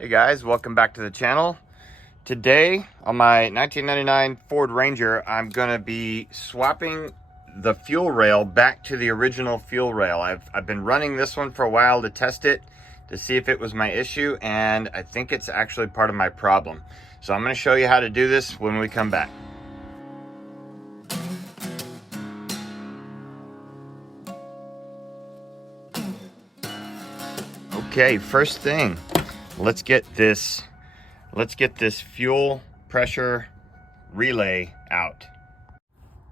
Hey guys, welcome back to the channel. Today on my 1999 Ford Ranger, I'm gonna be swapping the fuel rail back to the original fuel rail. I've been running this one for a while to test it, to see if it was my issue, and I think it's actually part of my problem. So I'm gonna show you how to do this when we come back. Okay, first thing, let's get this fuel pressure relay out.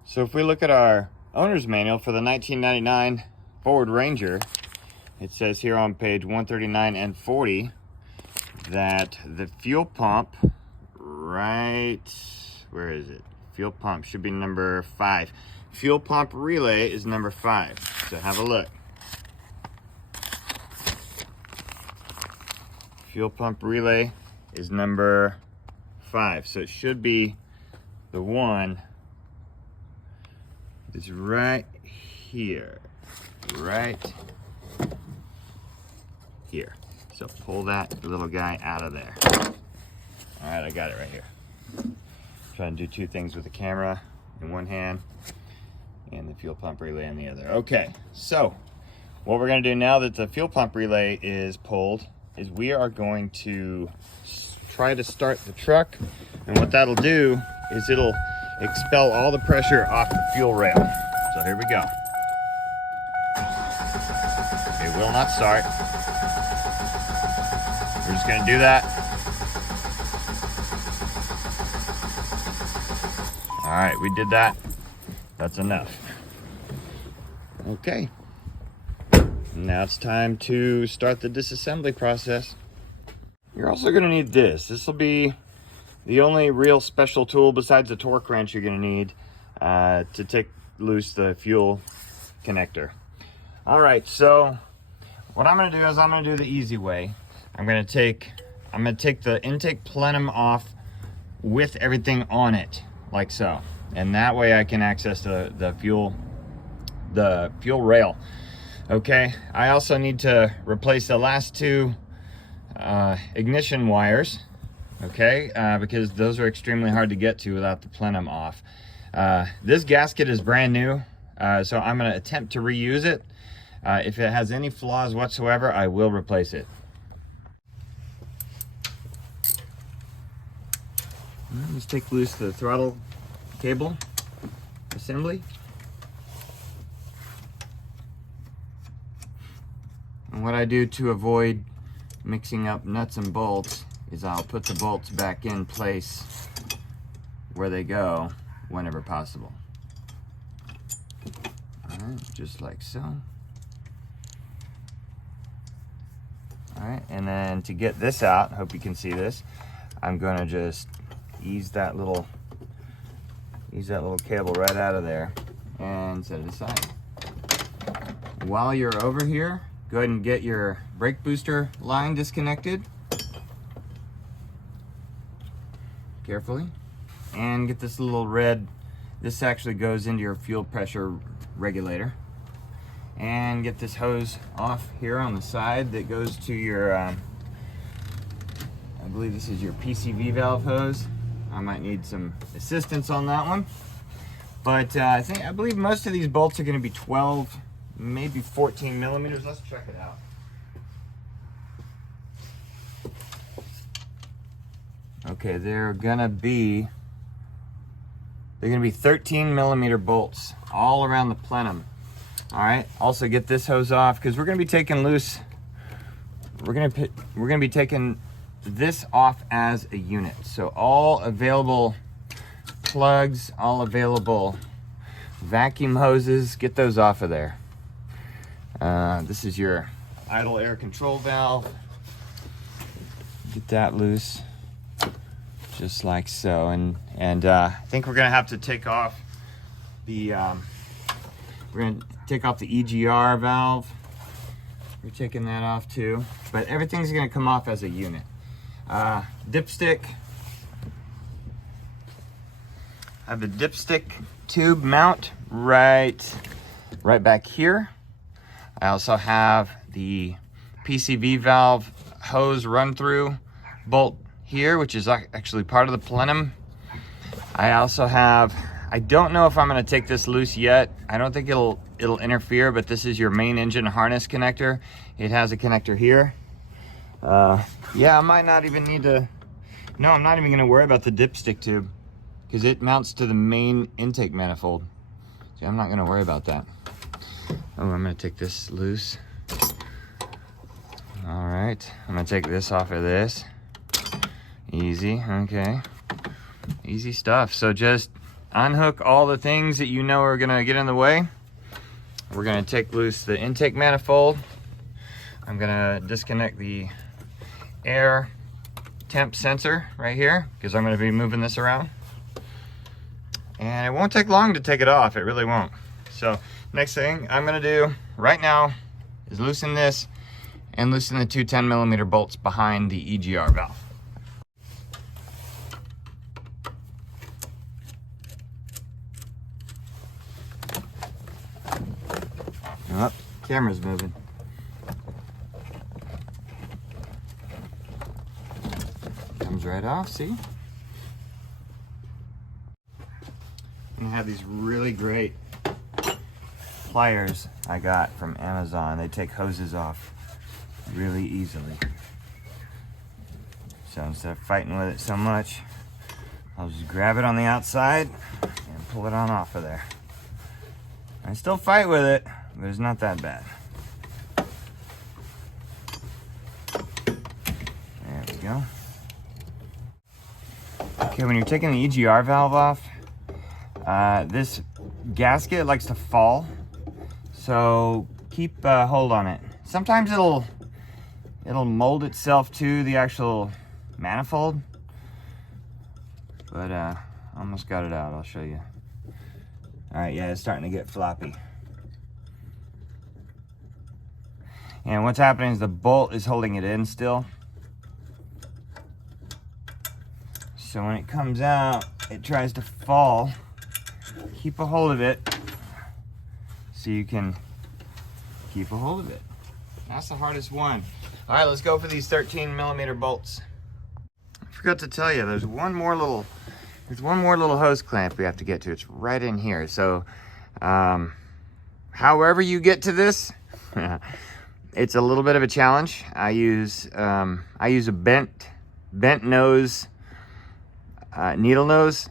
So if we look at our owner's manual for the 1999 Ford Ranger, it says here on page 139 and 40 that the fuel pump, right, where is it? Fuel pump should be number 5. Fuel pump relay is number 5. So have a look. Fuel pump relay is number 5. So it should be the one that's right here. Right here. So pull that little guy out of there. All right, I got it right here. Trying to do two things with the camera in one hand and the fuel pump relay in the other. Okay, so what we're gonna do now that the fuel pump relay is pulled is we are going to try to start the truck, and what that'll do is it'll expel all the pressure off the fuel rail. So here we go. It will not start. We're just gonna do that. All right, we did that. That's enough. Okay. Now it's time to start the disassembly process. You're also gonna need this. This will be the only real special tool besides the torque wrench you're gonna need to take loose the fuel connector. All right, so what I'm gonna do is I'm gonna do the easy way. I'm gonna take the intake plenum off with everything on it, like so. And that way I can access the fuel rail. Okay, I also need to replace the last two ignition wires, okay, because those are extremely hard to get to without the plenum off. This gasket is brand new, so I'm going to attempt to reuse it. If it has any flaws whatsoever, I will replace it. Let's take loose the throttle cable assembly. And what I do to avoid mixing up nuts and bolts is I'll put the bolts back in place where they go whenever possible. All right, just like so. All right, and then to get this out, hope you can see this, I'm gonna just ease that little cable right out of there and set it aside. While you're over here, go ahead and get your brake booster line disconnected. Carefully. And get this little red, this actually goes into your fuel pressure regulator. And get this hose off here on the side that goes to your, I believe this is your PCV valve hose. I might need some assistance on that one. But I believe most of these bolts are gonna be 12, maybe 14 millimeters. Let's check it out. Okay, they're gonna be 13 millimeter bolts all around the plenum. All right, also get this hose off because we're gonna be taking loose, we're gonna be taking this off as a unit. So all available plugs, all available vacuum hoses, get those off of there. This is your idle air control valve. Get that loose, just like so. And I think we're gonna have to take off the EGR valve. We're taking that off too, but everything's gonna come off as a unit. Dipstick. I have the dipstick tube mount right back here. I also have the PCV valve hose run through bolt here, which is actually part of the plenum. I also have, I don't know if I'm gonna take this loose yet. I don't think it'll interfere, but this is your main engine harness connector. It has a connector here. Yeah, I might not even need to, no, I'm not even gonna worry about the dipstick tube because it mounts to the main intake manifold. So I'm not gonna worry about that. Oh, I'm gonna take this loose. All right, I'm gonna take this off of this. Easy, okay. Easy stuff. So just unhook all the things that you know are gonna get in the way. We're gonna take loose the intake manifold. I'm gonna disconnect the air temp sensor right here because I'm gonna be moving this around. And it won't take long to take it off, it really won't. So next thing I'm gonna do right now is loosen this and loosen the two 10mm bolts behind the EGR valve. Oh, camera's moving. Comes right off, see? And I have these really great pliers I got from Amazon. They take hoses off really easily. So instead of fighting with it so much, I'll just grab it on the outside and pull it on off of there. I still fight with it, but it's not that bad. There we go. Okay, when you're taking the EGR valve off, this gasket likes to fall, so keep hold on it. Sometimes it'll mold itself to the actual manifold, but almost got it out. I'll show you. All right, yeah, it's starting to get floppy. And what's happening is the bolt is holding it in still. So when it comes out, it tries to fall. Keep a hold of it so you can keep a hold of it. That's the hardest one. All right, let's go for these 13mm bolts. I forgot to tell you, there's one more little hose clamp we have to get to. It's right in here. So however you get to this, it's a little bit of a challenge. I use a bent nose, needle nose,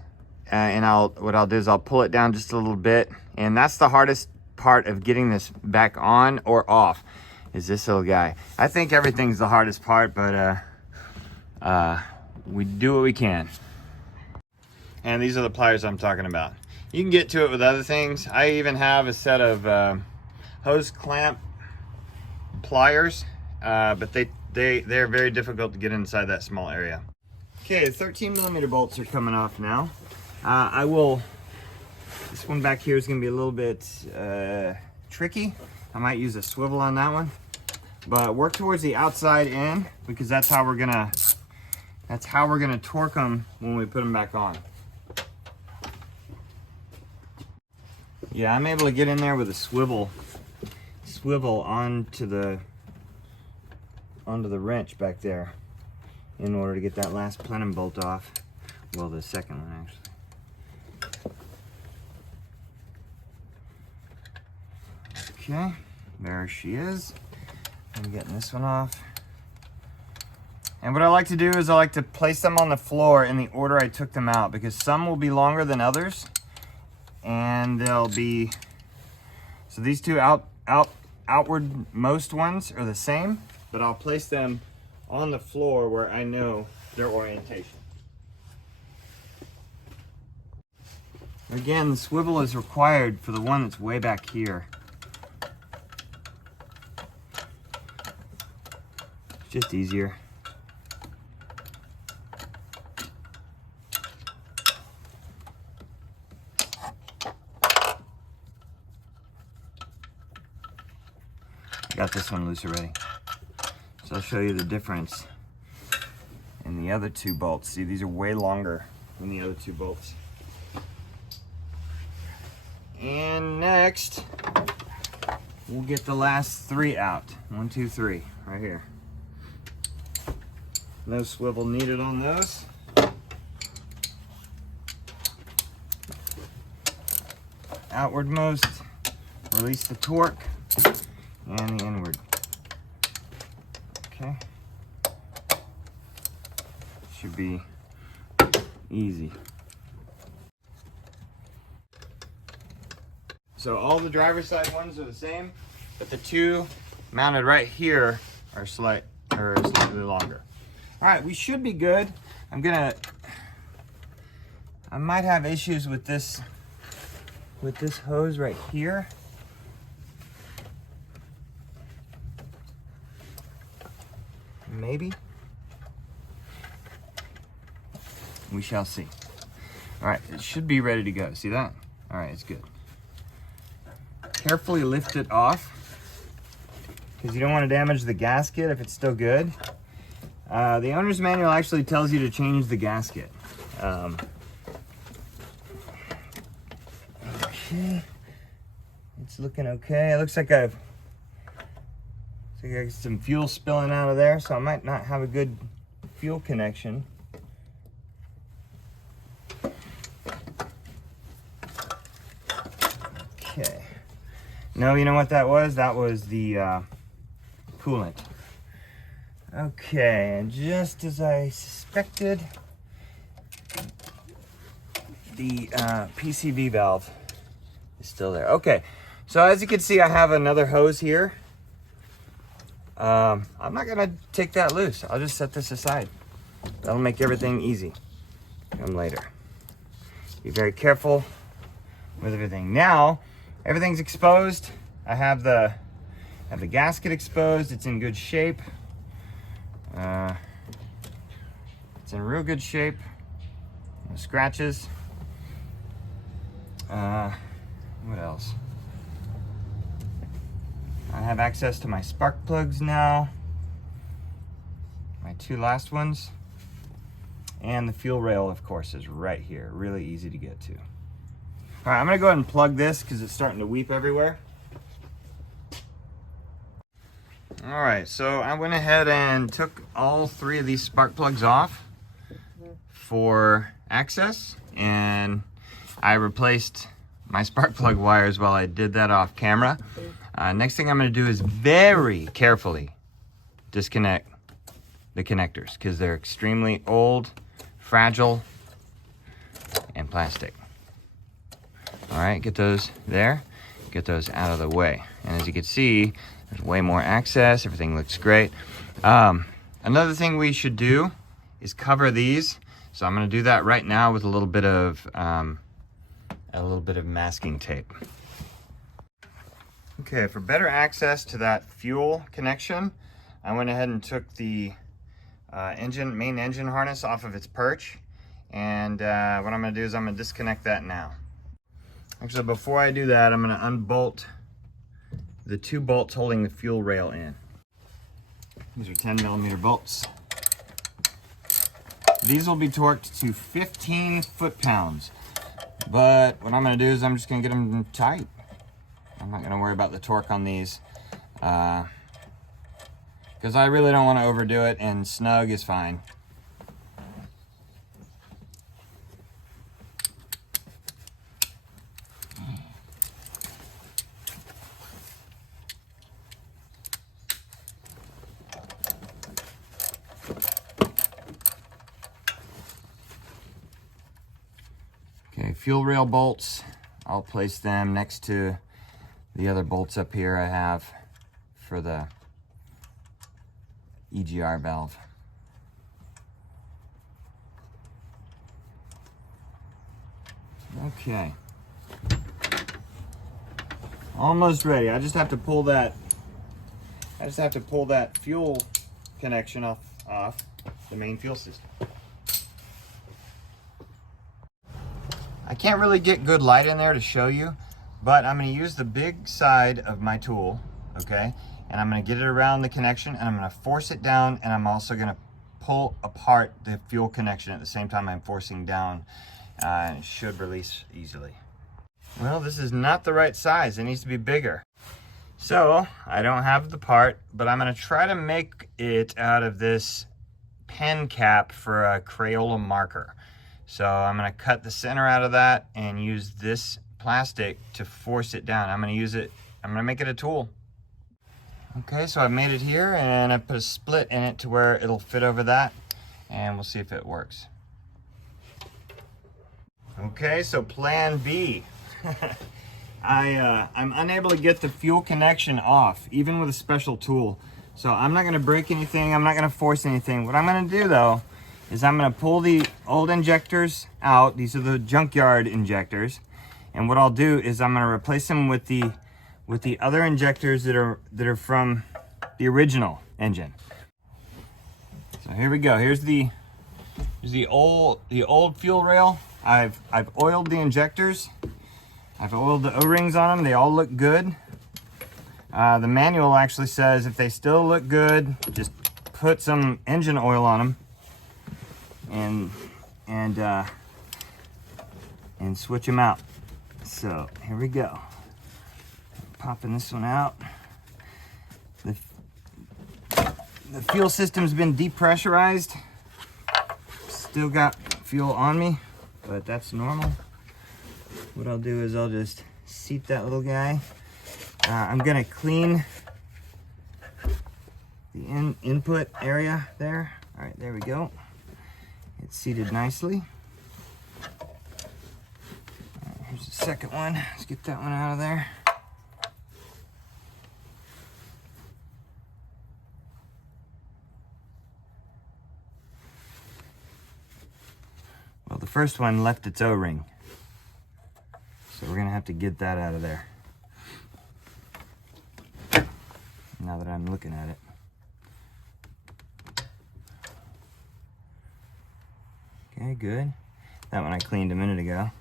and what I'll do is I'll pull it down just a little bit, and that's the hardest part of getting this back on or off, is this little guy. I think everything's the hardest part, but we do what we can. And these are the pliers I'm talking about. You can get to it with other things. I even have a set of hose clamp pliers, but they're very difficult to get inside that small area. Okay, 13mm bolts are coming off now. This one back here is going to be a little bit tricky. I might use a swivel on that one, but work towards the outside end because that's how we're gonna torque them when we put them back on. Yeah, I'm able to get in there with a swivel onto the wrench back there in order to get that last plenum bolt off. Well, the second one actually. Okay, there she is. I'm getting this one off. And what I like to do is I like to place them on the floor in the order I took them out, because some will be longer than others, and they'll be, so these two outward most ones are the same, but I'll place them on the floor where I know their orientation. Again, the swivel is required for the one that's way back here. It's just easier. Got this one loose already. So I'll show you the difference in the other two bolts. See, these are way longer than the other two bolts. And next, we'll get the last three out. 1, 2, 3, right here. No swivel needed on those. Outwardmost, release the torque, and the inward. Okay. Should be easy. So all the driver's side ones are the same, but the two mounted right here are slightly longer. All right, we should be good. I might have issues with this hose right here. Maybe. We shall see. All right, it should be ready to go. See that? All right, it's good. Carefully lift it off because you don't want to damage the gasket if it's still good. The owner's manual actually tells you to change the gasket. Okay, it's looking okay. It looks like I got some fuel spilling out of there, so I might not have a good fuel connection. Okay. No, you know what that was? That was the coolant. Okay, and just as I suspected, the PCV valve is still there. Okay, so as you can see, I have another hose here. I'm not gonna take that loose. I'll just set this aside. That'll make everything easy. Come later. Be very careful with everything. Now, everything's exposed. I have the gasket exposed. It's in good shape. It's in real good shape. No scratches. What else? I have access to my spark plugs now. My two last ones. And the fuel rail, of course, is right here. Really easy to get to. All right, I'm gonna go ahead and plug this because it's starting to weep everywhere. All right, so I went ahead and took all three of these spark plugs off for access, and I replaced my spark plug wires while I did that off camera. Next thing I'm gonna do is very carefully disconnect the connectors because they're extremely old, fragile, and plastic. All right, get those there, get those out of the way. And as you can see, there's way more access, everything looks great. Another thing we should do is cover these. So I'm gonna do that right now with a little bit of masking tape. Okay, for better access to that fuel connection, I went ahead and took the main engine harness off of its perch. And what I'm gonna do is I'm gonna disconnect that now. Actually, before I do that, I'm gonna unbolt the two bolts holding the fuel rail in. These are 10mm bolts. These will be torqued to 15 foot-pounds. But what I'm gonna do is I'm just gonna get them tight. I'm not gonna worry about the torque on these because I really don't wanna overdo it, and snug is fine. Okay, fuel rail bolts, I'll place them next to the other bolts up here I have for the EGR valve. Okay. Almost ready. I just have to pull that fuel connection off the main fuel system. I can't really get good light in there to show you, but I'm going to use the big side of my tool, okay? And I'm going to get it around the connection, and I'm going to force it down, and I'm also going to pull apart the fuel connection at the same time I'm forcing down. It should release easily. Well, this is not the right size. It needs to be bigger. So I don't have the part, but I'm going to try to make it out of this pen cap for a Crayola marker. So I'm gonna cut the center out of that and use this plastic to force it down. I'm gonna make it a tool. Okay, so I've made it here and I put a split in it to where it'll fit over that, and we'll see if it works. Okay, so plan B. I'm unable to get the fuel connection off, even with a special tool. So I'm not gonna break anything, I'm not gonna force anything. What I'm gonna do though, is I'm gonna pull the old injectors out. These are the junkyard injectors. And what I'll do is I'm gonna replace them with the other injectors that are from the original engine. So here we go. Here's the old fuel rail. I've oiled the injectors. I've oiled the O-rings on them. They all look good. The manual actually says if they still look good, just put some engine oil on them and switch them out. So here we go. Popping this one out. The fuel system's been depressurized. Still got fuel on me, but that's normal. What I'll do is I'll just seat that little guy. I'm gonna clean the input area there. All right, there we go. It's seated nicely. All right, here's the second one. Let's get that one out of there. Well, the first one left its O-ring, so we're gonna have to get that out of there. Now that I'm looking at it. Okay, good. That one I cleaned a minute ago.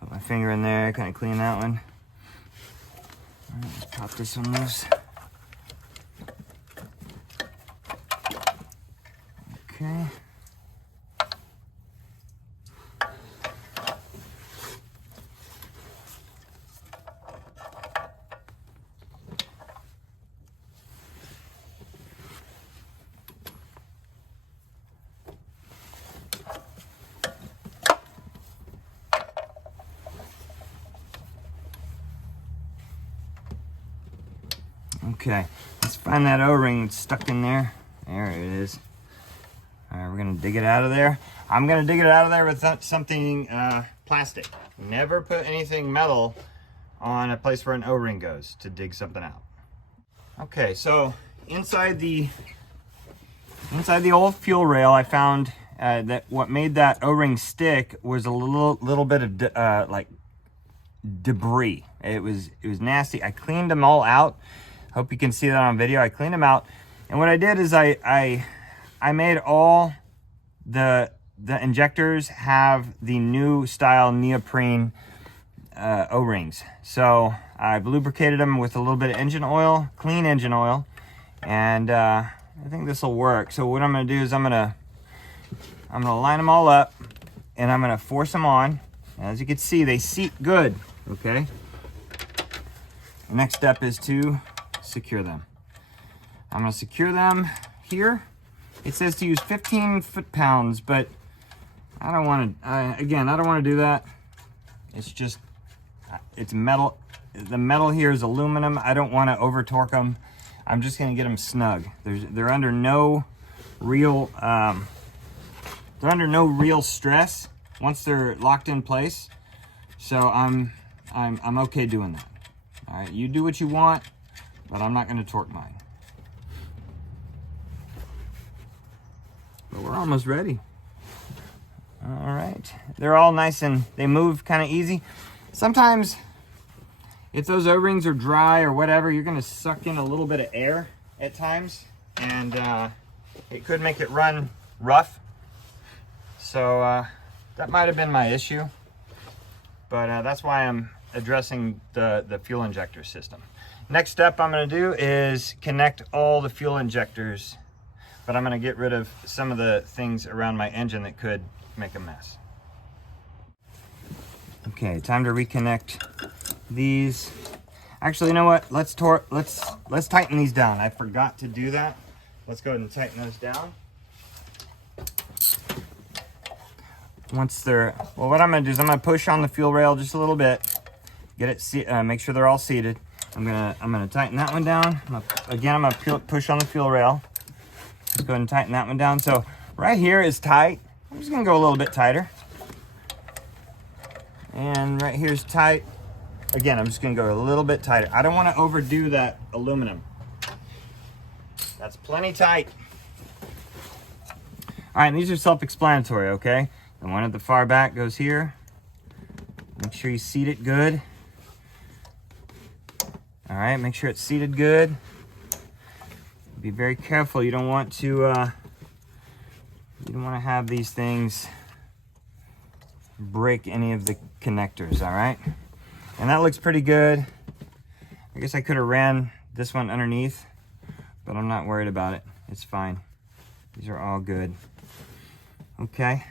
Put my finger in there, kind of clean that one. All right, let's pop this one loose. Okay. Okay, let's find that O-ring that's stuck in there. There it is. All right, we're gonna dig it out of there. I'm gonna dig it out of there with something plastic. Never put anything metal on a place where an O-ring goes to dig something out. Okay, so inside the old fuel rail, I found that what made that O-ring stick was a little bit of like debris. It was nasty. I cleaned them all out. Hope you can see that on video. I cleaned them out, and what I did is I made all the injectors have the new style neoprene O-rings. So I've lubricated them with a little bit of engine oil, clean engine oil, and I think this will work. So what I'm going to do is I'm going to line them all up, and I'm going to force them on. As you can see, they seat good. Okay. Next step is to secure them. I'm going to secure them here. It says to use 15 foot-pounds, but I don't want to, again, I don't want to do that. It's just, it's metal. The metal here is aluminum. I don't want to over-torque them. I'm just going to get them snug. They're under no real, stress once they're locked in place. So I'm okay doing that. All right, you do what you want, but I'm not going to torque mine. But we're almost ready. All right, they're all nice and they move kind of easy. Sometimes if those O-rings are dry or whatever, you're going to suck in a little bit of air at times, and it could make it run rough. So that might have been my issue, but that's why I'm addressing the fuel injector system. Next step I'm going to do is connect all the fuel injectors, but I'm going to get rid of some of the things around my engine that could make a mess. Okay, time to reconnect these. Actually, you know what? Let's tighten these down. I forgot to do that. Let's go ahead and tighten those down. once they're, well, what I'm gonna do is I'm gonna push on the fuel rail just a little bit, get it, make sure they're all seated. I'm gonna tighten that one down. I'm gonna push on the fuel rail. Let's go ahead and tighten that one down. So right here is tight. I'm just gonna go a little bit tighter. And right here's tight. Again, I'm just gonna go a little bit tighter. I don't wanna overdo that aluminum. That's plenty tight. All right, and these are self-explanatory, okay? The one at the far back goes here. Make sure you seat it good. All right, make sure it's seated good. Be very careful. You don't want to have these things break any of the connectors, all right? And that looks pretty good. I guess I could have ran this one underneath, but I'm not worried about it. It's fine. These are all good. Okay,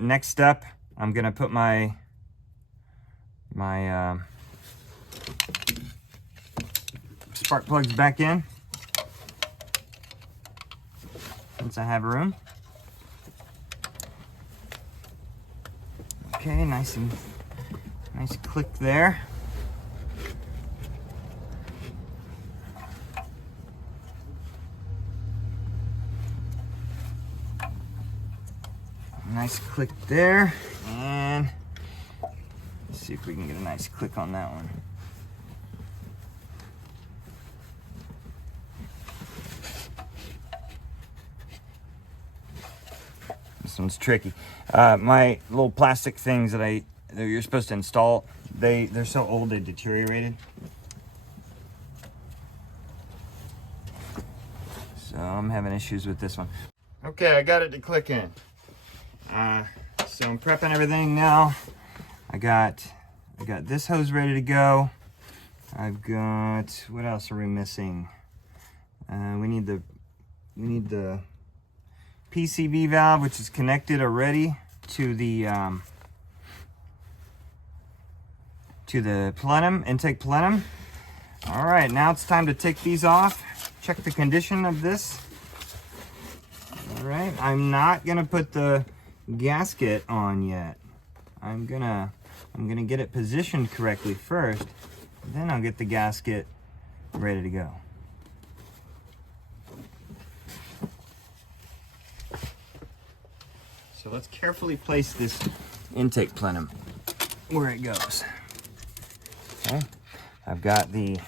next step, I'm gonna put my spark plugs back in, since I have room. Okay, nice click there. Nice click there, and let's see if we can get a nice click on that one. This one's tricky. My little plastic things that you're supposed to install, they're so old they deteriorated. So I'm having issues with this one. Okay, I got it to click in. So I'm prepping everything now. I got this hose ready to go. I've got, what else are we missing? We need the PCV valve, which is connected already to the plenum, intake plenum. All right, now it's time to take these off. Check the condition of this. All right, I'm not gonna put the gasket on yet. I'm gonna get it positioned correctly first, then I'll get the gasket ready to go. So let's carefully place this intake plenum where it goes. Okay, I've got the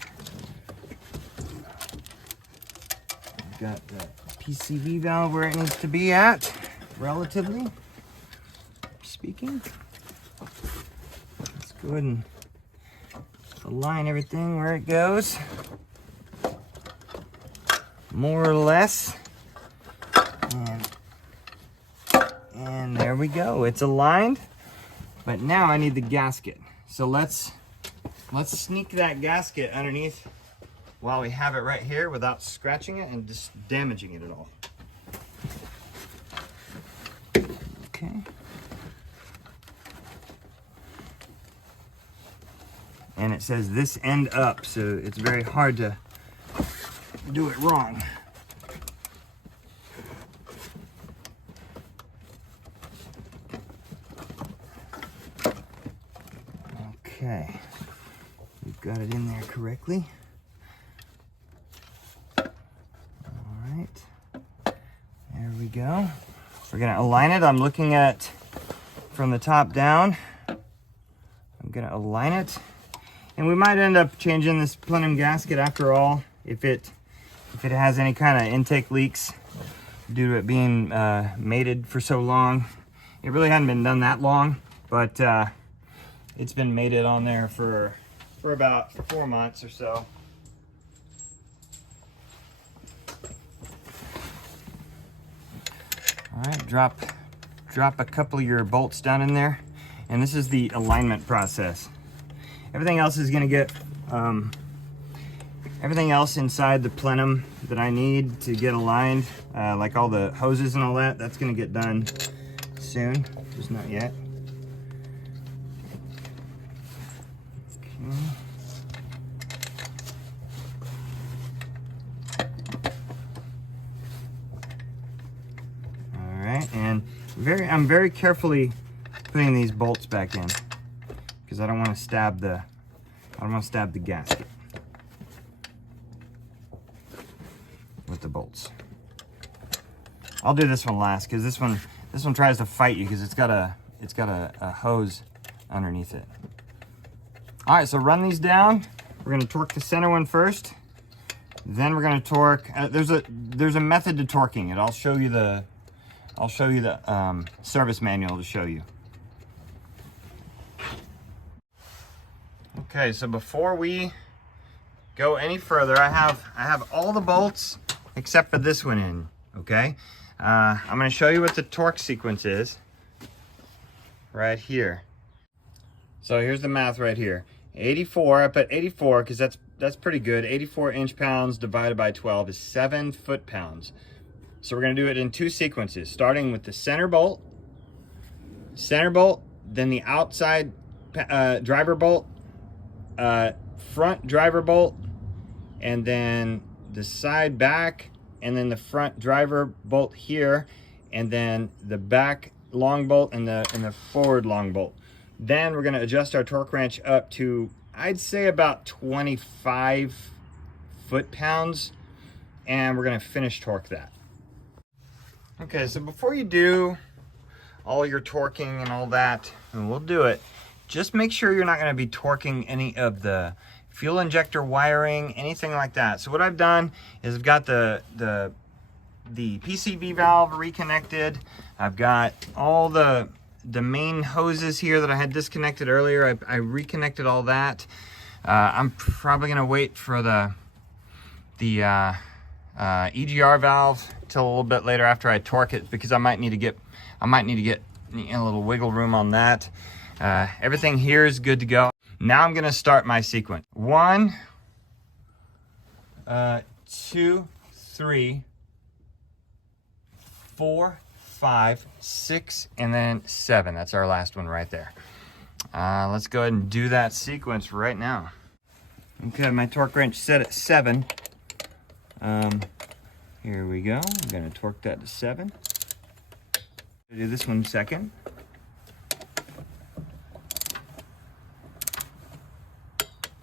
PCV valve where it needs to be at, relatively speaking. Let's go ahead and align everything where it goes, more or less. And there we go. It's aligned. But now I need the gasket. So let's sneak that gasket underneath while we have it right here without scratching it and just damaging it at all. Okay. And it says this end up, so it's very hard to do it wrong. Okay, we've got it in there correctly. All right, there we go. We're gonna align it. I'm looking at from the top down. I'm gonna align it. And we might end up changing this plenum gasket after all, if it has any kind of intake leaks due to it being mated for so long. It really hadn't been done that long, but it's been mated on there for about 4 months or so. All right, drop a couple of your bolts down in there, and this is the alignment process. Everything else is gonna get, everything else inside the plenum that I need to get aligned, like all the hoses and all that, that's gonna get done soon, just not yet. Okay. All right, and I'm very carefully putting these bolts back in because I don't want to stab the gasket with the bolts. I'll do this one last because this one tries to fight you because it's got a hose underneath it. All right, so run these down. We're gonna torque the center one first. Then we're gonna torque. There's a method to torquing it. I'll show you the service manual to show you. Okay, so before we go any further, I have all the bolts except for this one in. Okay, I'm gonna show you what the torque sequence is right here. So here's the math right here. 84. I put 84 because that's pretty good. 84 inch-pounds divided by 12 is 7 foot-pounds. So we're going to do it in two sequences, starting with the center bolt, then the outside driver bolt, front driver bolt, and then the side back, and then the front driver bolt here, and then the back long bolt and the forward long bolt. Then we're going to adjust our torque wrench up to, I'd say, about 25 foot-pounds, and we're going to finish torque that. Okay, so before you do all your torquing and all that, and we'll do it, just make sure you're not going to be torquing any of the fuel injector wiring, anything like that. So what I've done is I've got the PCV valve reconnected. I've got all the main hoses here that I had disconnected earlier. I reconnected all that. I'm probably gonna wait for the EGR valve till a little bit later after I torque it because I might need to get a little wiggle room on that. Everything here is good to go. Now I'm gonna start my sequence. 1, 2, 3, 4, 5, 6, and then 7. That's our last one right there. Let's go ahead and do that sequence right now. Okay, my torque wrench set at 7. Here we go. I'm gonna torque that to 7. I'll do this one second.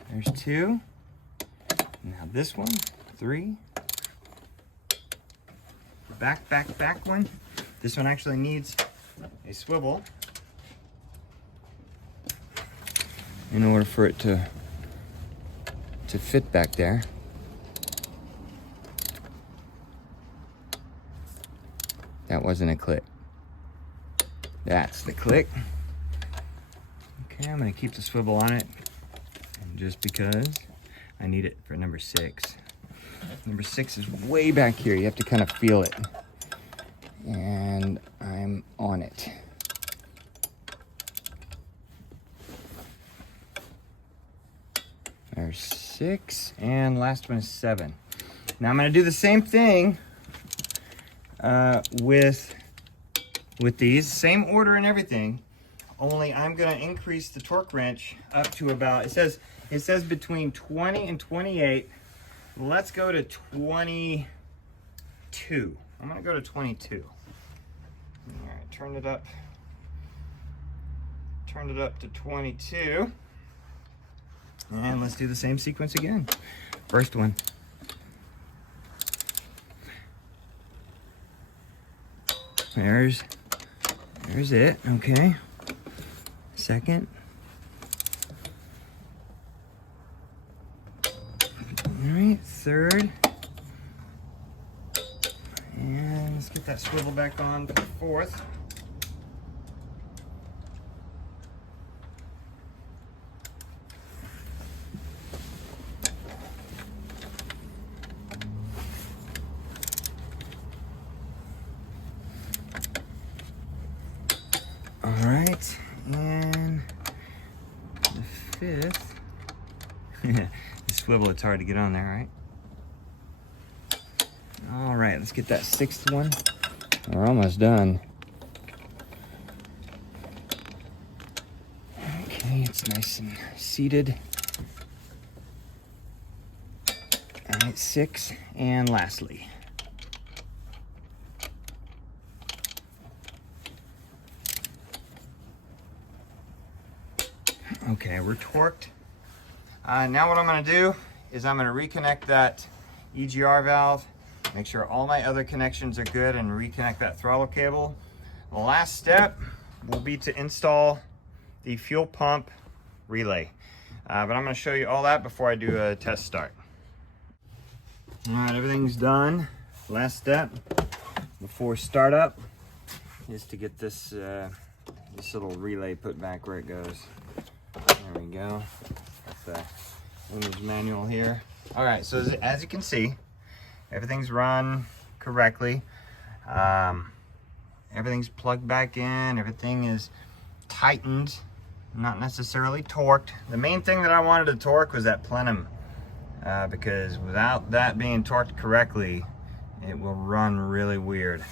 There's 2. Now this one, 3. Back one. This one actually needs a swivel in order for it to fit back there. That wasn't a click. That's the click. Okay, I'm gonna keep the swivel on it, and just because I need it for number 6. Number 6 is way back here. You have to kind of feel it. And I'm on it. There's 6, and last one is 7. Now I'm gonna do the same thing with these, same order and everything, only I'm gonna increase the torque wrench up to about, it says between 20 and 28. Let's go to 22. I'm gonna go to 22. All right, turn it up to 22. And let's do the same sequence again. First one. There's it, okay. Second. All right, third. And let's get that swivel back on for the fourth. All right, and the fifth. The swivel, it's hard to get on there, right? All right, let's get that 6th one. We're almost done. Okay, it's nice and seated. All right, 6, and lastly. Okay, we're torqued. Now what I'm gonna do is I'm gonna reconnect that EGR valve, make sure all my other connections are good, and reconnect that throttle cable. The last step will be to install the fuel pump relay. But I'm gonna show you all that before I do a test start. All right, everything's done. Last step before startup is to get this this little relay put back where it goes. There we go. Got the owner's manual here. All right, so as you can see, everything's run correctly. Everything's plugged back in. Everything is tightened, not necessarily torqued. The main thing that I wanted to torque was that plenum, because without that being torqued correctly, it will run really weird.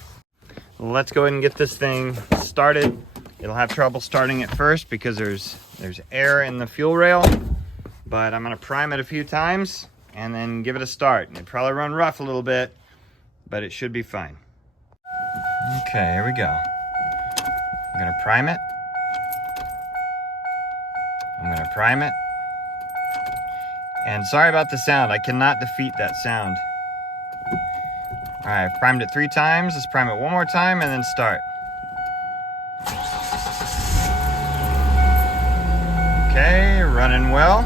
Let's go ahead and get this thing started. It'll have trouble starting at first because there's air in the fuel rail, but I'm gonna prime it a few times and then give it a start. It'll probably run rough a little bit, but it should be fine. Okay, here we go. I'm gonna prime it. I'm gonna prime it. And sorry about the sound, I cannot defeat that sound. All right, I've primed it 3 times. Let's prime it one more time and then start. Okay, running well.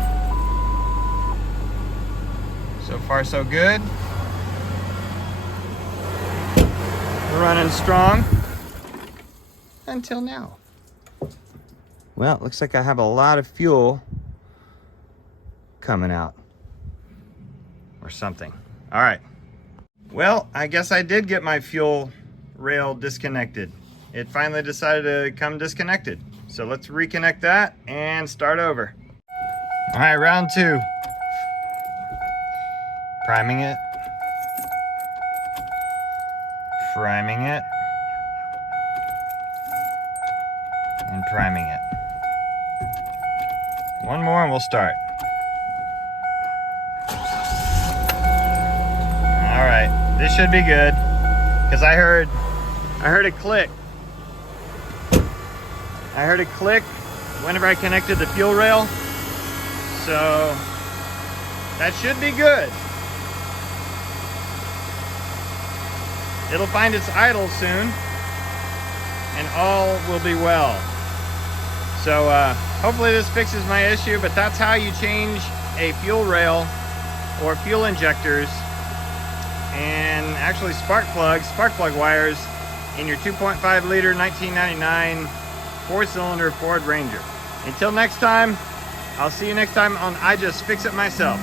So far, so good. Running strong. Until now. Well, it looks like I have a lot of fuel coming out. Or something. All right. Well, I guess I did get my fuel rail disconnected. It finally decided to come disconnected. So let's reconnect that and start over. All right, round 2. Priming it. Priming it. And priming it. One more and we'll start. All right, this should be good, because I heard it click. I heard it click whenever I connected the fuel rail, so that should be good. It'll find its idle soon, and all will be well. So hopefully this fixes my issue, but that's how you change a fuel rail or fuel injectors and actually spark plug wires in your 2.5 liter 1999 4-cylinder Ford Ranger. Until next time, I'll see you next time on I Just Fix It Myself.